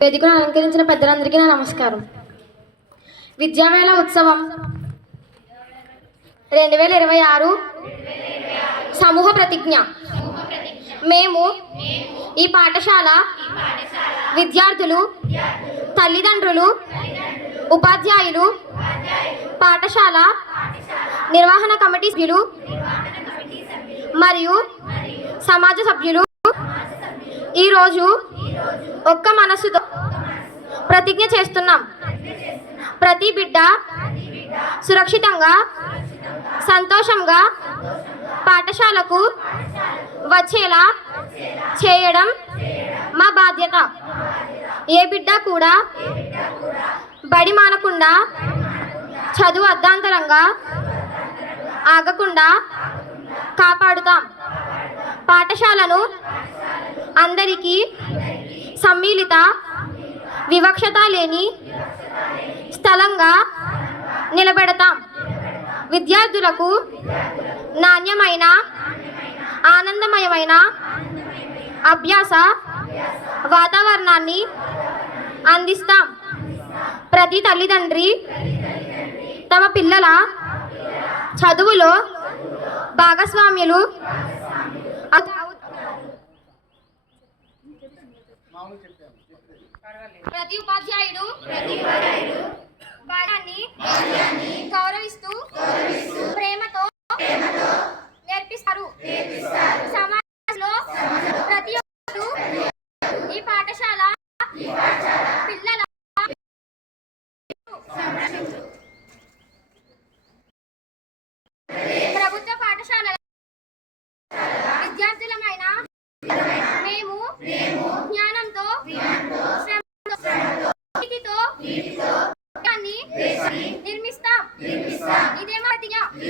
వేదికను అలంకరించిన పెద్దలందరికీ నా నమస్కారం. విద్యావేళ ఉత్సవం 2026 సమూహ ప్రతిజ్ఞ. మేము ఈ పాఠశాల విద్యార్థులు, తల్లిదండ్రులు, ఉపాధ్యాయులు, పాఠశాల నిర్వహణ కమిటీ సభ్యులు మరియు సమాజ సభ్యులు ఈరోజు ఒక్క మనస్సుతో ప్రతిజ్ఞ చేస్తున్నాం. ప్రతి బిడ్డ సురక్షితంగా, సంతోషంగా పాఠశాలకు వచ్చేలా చేయడం మా బాధ్యత. ఏ బిడ్డ కూడా బడి మానకుండా, చదువు అర్ధాంతరంగా ఆగకుండా కాపాడుతాం. పాఠశాలను అందరికీ సమ్మిళిత, వివక్షత లేని స్థలంగా నిలబెడతాం. విద్యార్థులకు నాణ్యమైన, ఆనందమయమైన అభ్యాస వాతావరణాన్ని అందిస్తాం. ప్రతి తల్లిదండ్రి తమ పిల్లల చదువులో భాగస్వామ్యులు ప్రతి ఉపాధ్యాయుడు పాఠాన్ని గౌరవిస్తూ ప్రేమతో నేర్పిస్తారు. సమాజంలో ప్రతి ఒక్కరూ ఈ పాఠశాల పిల్లల ప్రభుత్వ పాఠశాల విద్యార్థులమైన మేము జ్ఞానంతో, శ్రమతో, నీతితో నిర్మిస్తాం. ఇదే మా ప్రతిజ్ఞ.